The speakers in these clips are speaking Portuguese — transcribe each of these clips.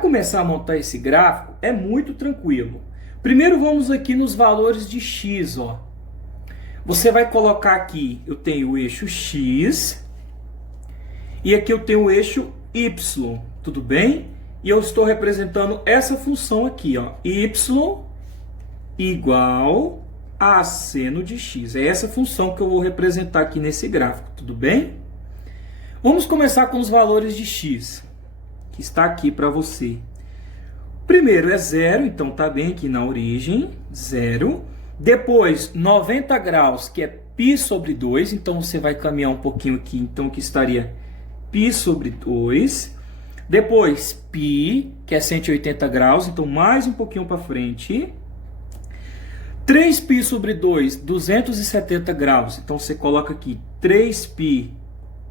começar a montar esse gráfico é muito tranquilo. Primeiro vamos aqui nos valores de x, ó. Você vai colocar aqui, eu tenho o eixo x e aqui eu tenho o eixo y, tudo bem? E eu estou representando essa função aqui, ó, y igual a seno de x. É essa função que eu vou representar aqui nesse gráfico, tudo bem? Vamos começar com os valores de x, que está aqui para você. Primeiro é 0, então está bem aqui na origem, 0. Depois, 90 graus, que é π sobre 2, então você vai caminhar um pouquinho aqui, então que estaria π sobre 2. Depois, π, que é 180 graus, então mais um pouquinho para frente. 3π sobre 2, 270 graus, então você coloca aqui 3π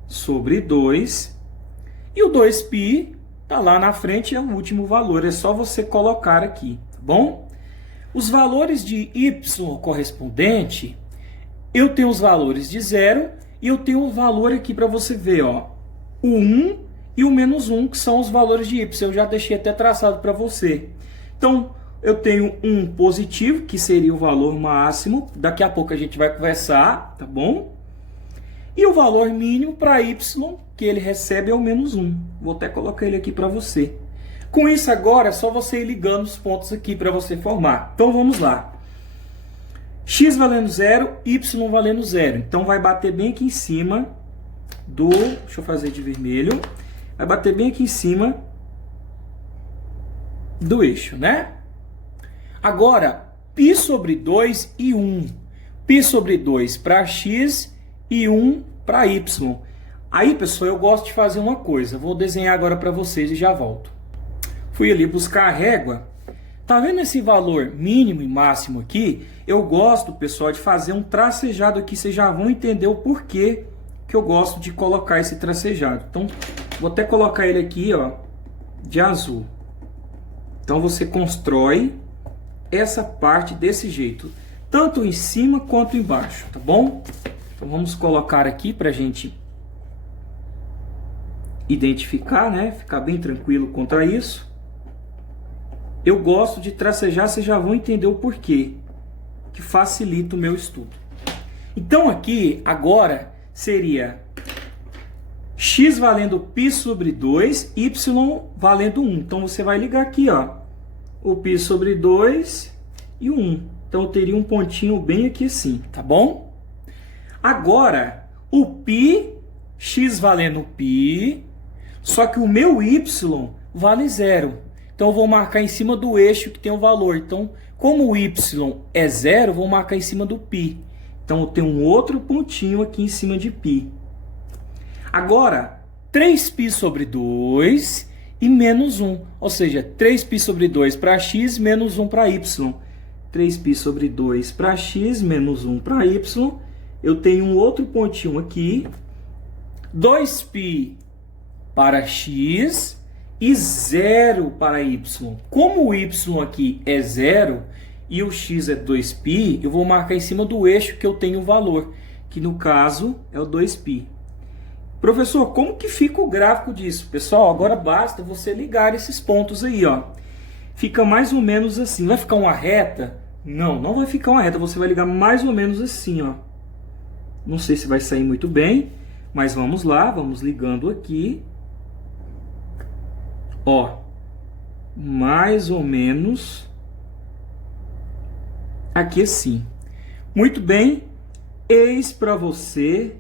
sobre 2. E o 2π está lá na frente, é o último valor, é só você colocar aqui, tá bom? Os valores de y correspondente, eu tenho os valores de 0 e eu tenho o valor aqui para você ver, ó, o 1 e o menos 1, que são os valores de y. Eu já deixei até traçado para você. Então, eu tenho um positivo, que seria o valor máximo. Daqui a pouco a gente vai conversar, tá bom? E o valor mínimo para y, que ele recebe, é o menos 1. Vou até colocar ele aqui para você. Com isso agora, é só você ir ligando os pontos aqui para você formar. Então, vamos lá. X valendo 0, y valendo 0. Então, vai bater bem aqui em cima do... Deixa eu fazer de vermelho. Vai bater bem aqui em cima do eixo, né? Agora, π sobre 2 e 1. π sobre 2 para x e 1 para y. Aí, pessoal, eu gosto de fazer uma coisa. Vou desenhar agora para vocês e já volto. Fui ali buscar a régua. Tá vendo esse valor mínimo e máximo aqui? Eu gosto, pessoal, de fazer um tracejado aqui. Vocês já vão entender o porquê que eu gosto de colocar esse tracejado. Então, vou até colocar ele aqui, ó, de azul. Então, você constrói essa parte desse jeito, tanto em cima quanto embaixo, tá bom? Então, vamos colocar aqui para a gente identificar, né? Ficar bem tranquilo contra isso. Eu gosto de tracejar, vocês já vão entender o porquê, que facilita o meu estudo. Então, aqui, agora, seria x valendo π sobre 2, y valendo 1. Então, você vai ligar aqui, ó, o π sobre 2 e o 1. Então, eu teria um pontinho bem aqui assim, tá bom? Agora, o π, x valendo π, só que o meu y vale 0. Então, eu vou marcar em cima do eixo que tem o valor. Então, como o y é 0, eu vou marcar em cima do π. Então, eu tenho um outro pontinho aqui em cima de π. Agora, 3π sobre 2 e menos 1. Ou seja, 3π sobre 2 para x, menos 1 para y. 3π sobre 2 para x, menos 1 para y. Eu tenho um outro pontinho aqui. 2π para x e 0 para y. Como o y aqui é 0 e o x é 2π, eu vou marcar em cima do eixo que eu tenho o valor, que no caso é o 2π. Professor, como que fica o gráfico disso? Pessoal, agora basta você ligar esses pontos aí, ó. Fica mais ou menos assim. Vai ficar uma reta? Não, não vai ficar uma reta. Você vai ligar mais ou menos assim, ó. Não sei se vai sair muito bem, mas vamos lá. Vamos ligando aqui. Ó, mais ou menos aqui assim. Muito bem, eis para você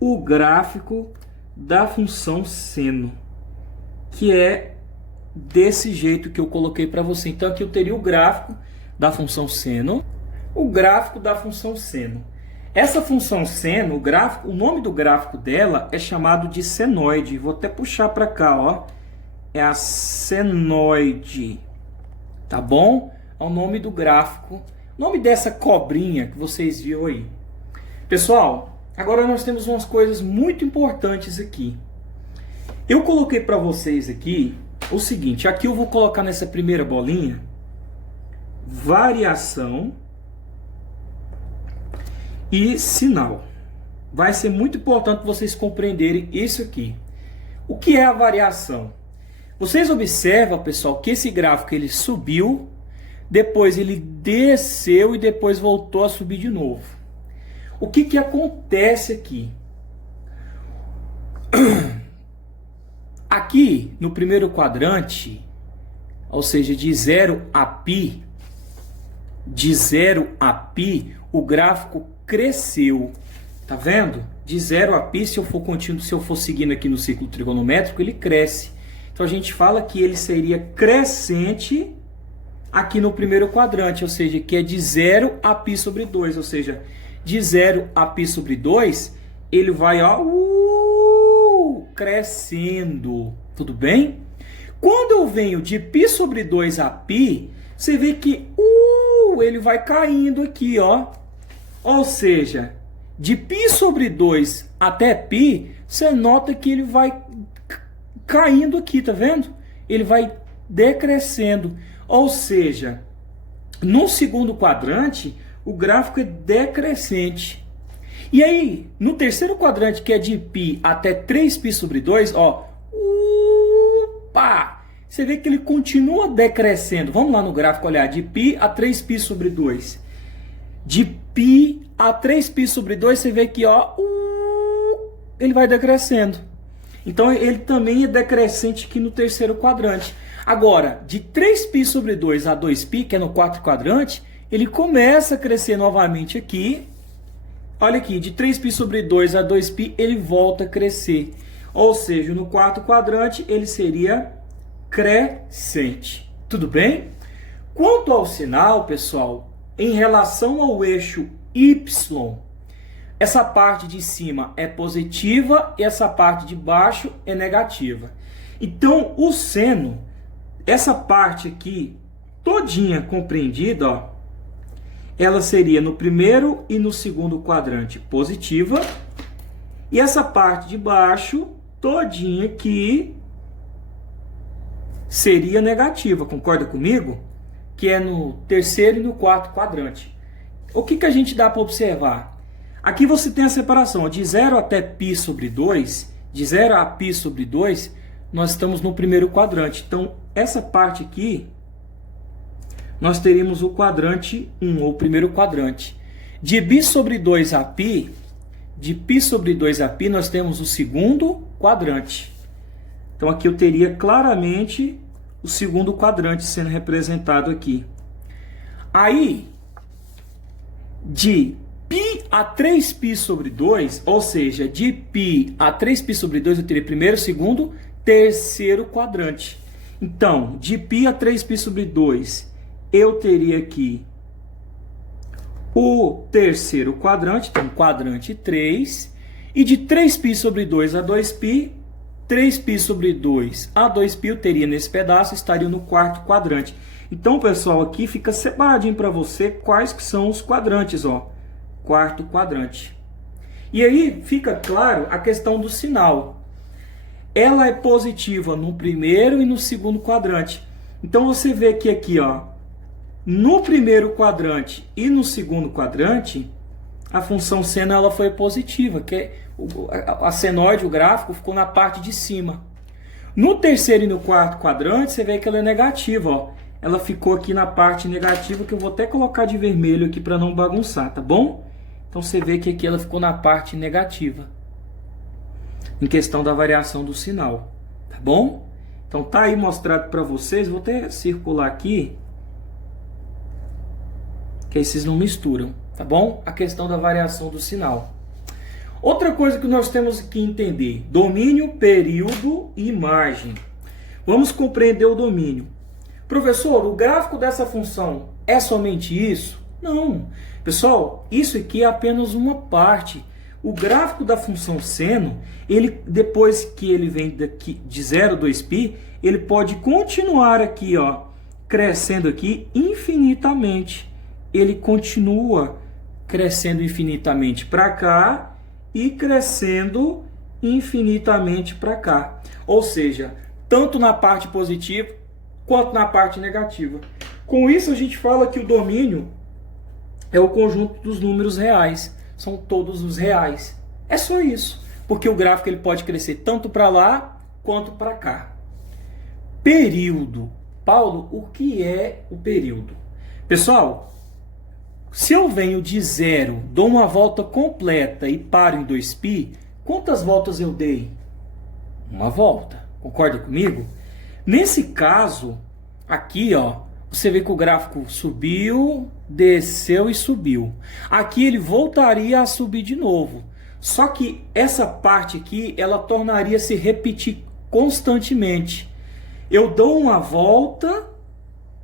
o gráfico da função seno, que é desse jeito que eu coloquei para você. Então, aqui eu teria o gráfico da função seno, o gráfico da função seno. Essa função seno, o nome do gráfico dela é chamado de senoide. Vou até puxar para cá, ó. É a senoide, tá bom? É o nome do gráfico, o nome dessa cobrinha que vocês viram aí. Pessoal, agora nós temos umas coisas muito importantes aqui. Eu coloquei para vocês aqui o seguinte, aqui eu vou colocar nessa primeira bolinha, variação e sinal. Vai ser muito importante vocês compreenderem isso aqui. O que é a variação? Vocês observam, pessoal, que esse gráfico ele subiu, depois ele desceu e depois voltou a subir de novo. O que que acontece aqui? Aqui no primeiro quadrante, ou seja, de 0 a π, o gráfico cresceu. Tá vendo? De 0 a π, se eu for seguindo aqui no círculo trigonométrico, ele cresce. Então a gente fala que ele seria crescente aqui no primeiro quadrante, ou seja, que é de 0 a π sobre 2, ou seja, de 0 a π sobre 2, ele vai crescendo, tudo bem? Quando eu venho de π sobre 2 a π, você vê que ele vai caindo aqui, ó. Ou seja, de π sobre 2 até π, você nota que ele vai caindo aqui, tá vendo? Ele vai decrescendo. Ou seja, no segundo quadrante, o gráfico é decrescente. E aí, no terceiro quadrante, que é de π até 3π sobre 2, ó, você vê que ele continua decrescendo. Vamos lá no gráfico olhar, de π a 3π sobre 2. De π a 3π sobre 2, você vê que ó, ele vai decrescendo. Então, ele também é decrescente aqui no terceiro quadrante. Agora, de 3π sobre 2 a 2π, que é no quarto quadrante, ele começa a crescer novamente aqui. Olha aqui, de 3π sobre 2 a 2π, ele volta a crescer. Ou seja, no quarto quadrante, ele seria crescente. Tudo bem? Quanto ao sinal, pessoal, em relação ao eixo Y, essa parte de cima é positiva e essa parte de baixo é negativa. Então, o seno, essa parte aqui, todinha compreendida, ó, ela seria no primeiro e no segundo quadrante positiva. E essa parte de baixo, todinha aqui, seria negativa. Concorda comigo? Que é no terceiro e no quarto quadrante. O que a gente dá para observar? Aqui você tem a separação, ó, de 0 até π sobre 2, de 0 a π sobre 2, nós estamos no primeiro quadrante. Então, essa parte aqui, nós teríamos o quadrante 1, ou o primeiro quadrante. De π sobre 2 a π, nós temos o segundo quadrante. Então, aqui eu teria claramente o segundo quadrante sendo representado aqui. Aí, de π a 3π sobre 2, ou seja, de π a 3π sobre 2, eu teria primeiro, segundo, terceiro quadrante. Então, de π a 3π sobre 2, eu teria aqui o terceiro quadrante, então quadrante 3, e de 3π sobre 2 a 2π, 3π sobre 2 a 2π eu teria nesse pedaço, estaria no quarto quadrante. Então, pessoal, aqui fica separadinho para você quais que são os quadrantes, ó. Quarto quadrante. E aí fica claro a questão do sinal. Ela é positiva no primeiro e no segundo quadrante. Então, você vê que aqui, ó, no primeiro quadrante e no segundo quadrante, a função seno ela foi positiva, que é a senoide, o gráfico, ficou na parte de cima. No terceiro e no quarto quadrante, você vê que ela é negativa, ó. Ela ficou aqui na parte negativa, que eu vou até colocar de vermelho aqui para não bagunçar, tá bom? Então, você vê que aqui ela ficou na parte negativa, em questão da variação do sinal, tá bom? Então, tá aí mostrado para vocês. Vou até circular aqui, que aí vocês não misturam, tá bom? A questão da variação do sinal. Outra coisa que nós temos que entender: domínio, período e margem. Vamos compreender o domínio. Professor, o gráfico dessa função é somente isso? Não. Pessoal, isso aqui é apenas uma parte. O gráfico da função seno, ele, depois que ele vem daqui de 0 a 2π, ele pode continuar aqui, ó, crescendo aqui infinitamente. Ele continua crescendo infinitamente para cá e crescendo infinitamente para cá. Ou seja, tanto na parte positiva quanto na parte negativa. Com isso, a gente fala que o domínio é o conjunto dos números reais. São todos os reais. É só isso. Porque o gráfico ele pode crescer tanto para lá quanto para cá. Período. Paulo, o que é o período? Pessoal, se eu venho de zero, dou uma volta completa e paro em 2π, quantas voltas eu dei? Uma volta. Concorda comigo? Nesse caso, aqui, ó, você vê que o gráfico subiu, desceu e subiu. Aqui ele voltaria a subir de novo. Só que essa parte aqui, ela tornaria se repetir constantemente. Eu dou uma volta,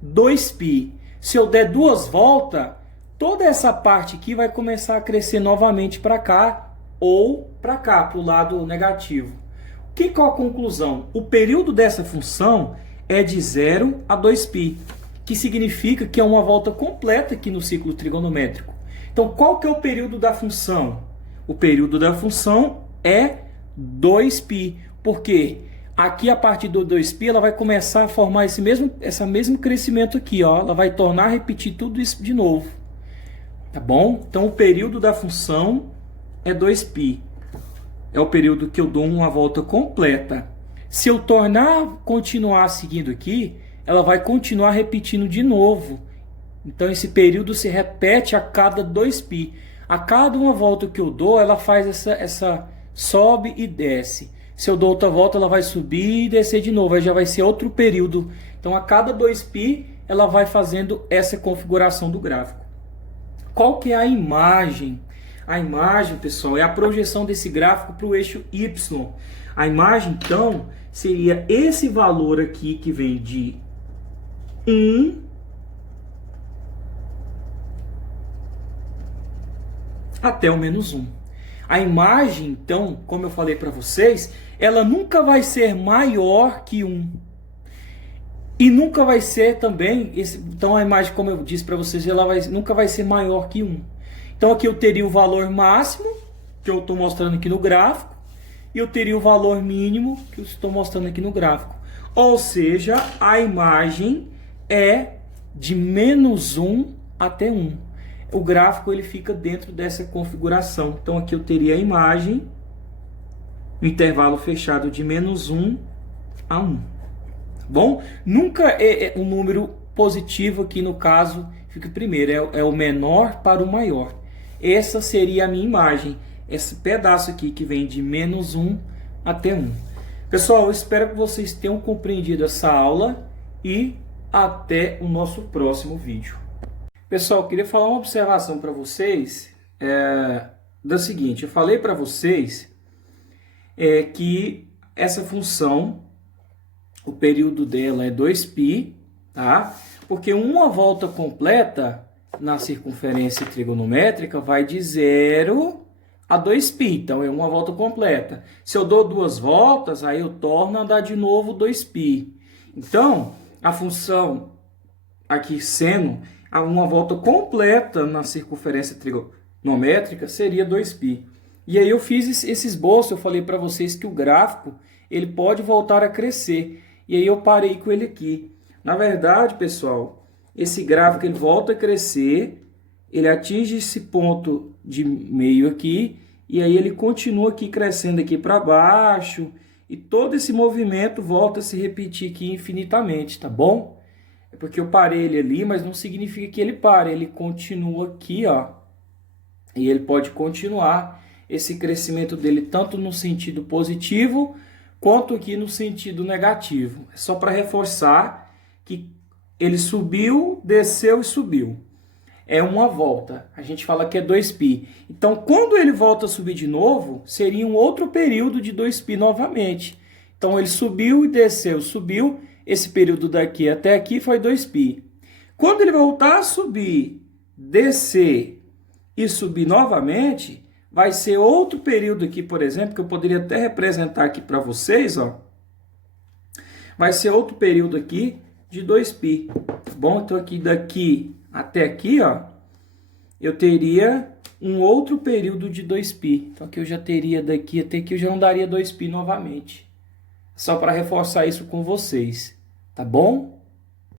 2π. Se eu der duas voltas, toda essa parte aqui vai começar a crescer novamente para cá ou para cá, para o lado negativo. Qual a conclusão? O período dessa função é de 0 a 2π, que significa que é uma volta completa aqui no ciclo trigonométrico. Então, qual que é o período da função? O período da função é 2π, porque aqui a partir do 2π ela vai começar a formar esse mesmo crescimento aqui, ó. Ela vai tornar a repetir tudo isso de novo. Tá bom? Então o período da função é 2π. É o período que eu dou uma volta completa. Se eu continuar seguindo aqui, ela vai continuar repetindo de novo. Então esse período se repete a cada 2π. A cada uma volta que eu dou, ela faz essa sobe e desce. Se eu dou outra volta, ela vai subir e descer de novo. Aí já vai ser outro período. Então a cada 2π, ela vai fazendo essa configuração do gráfico. Qual que é a imagem? A imagem, pessoal, é a projeção desse gráfico para o eixo Y. A imagem, então, seria esse valor aqui que vem de 1 até o menos 1. A imagem, então, como eu falei para vocês, ela nunca vai ser maior que 1. E nunca vai ser também, então a imagem, como eu disse para vocês, ela nunca vai ser maior que 1. Então aqui eu teria o valor máximo, que eu estou mostrando aqui no gráfico, e eu teria o valor mínimo, que eu estou mostrando aqui no gráfico. Ou seja, a imagem é de menos 1 até 1. O gráfico ele fica dentro dessa configuração. Então aqui eu teria a imagem, no intervalo fechado de menos 1 a 1. Tá bom? Nunca é um número positivo aqui no caso, fica primeiro, é o menor para o maior. Essa seria a minha imagem, esse pedaço aqui que vem de menos 1 até 1. Pessoal, eu espero que vocês tenham compreendido essa aula e até o nosso próximo vídeo. Pessoal, eu queria falar uma observação para vocês, da seguinte, eu falei para vocês que essa função, o período dela é 2π, tá? Porque uma volta completa na circunferência trigonométrica vai de 0 a 2π, então é uma volta completa. Se eu dou duas voltas, aí eu torno a dar de novo 2π. Então, a função aqui seno, uma volta completa na circunferência trigonométrica seria 2π. E aí eu fiz esse esboço, eu falei para vocês que o gráfico ele pode voltar a crescer. E aí eu parei com ele aqui. Na verdade, pessoal, esse gráfico ele volta a crescer, ele atinge esse ponto de meio aqui, e aí ele continua aqui crescendo aqui para baixo, e todo esse movimento volta a se repetir aqui infinitamente, tá bom? É porque eu parei ele ali, mas não significa que ele pare, ele continua aqui, ó. E ele pode continuar esse crescimento dele tanto no sentido positivo, quanto aqui no sentido negativo. É só para reforçar que ele subiu, desceu e subiu. É uma volta. A gente fala que é 2π. Então, quando ele volta a subir de novo, seria um outro período de 2π novamente. Então, ele subiu e desceu, subiu. Esse período daqui até aqui foi 2π. Quando ele voltar a subir, descer e subir novamente, vai ser outro período aqui, por exemplo, que eu poderia até representar aqui para vocês, ó. Vai ser outro período aqui de 2π. Tá bom? Então, aqui daqui até aqui, ó, eu teria um outro período de 2π. Então, aqui eu já teria daqui até aqui, eu já não daria 2π novamente. Só para reforçar isso com vocês. Tá bom?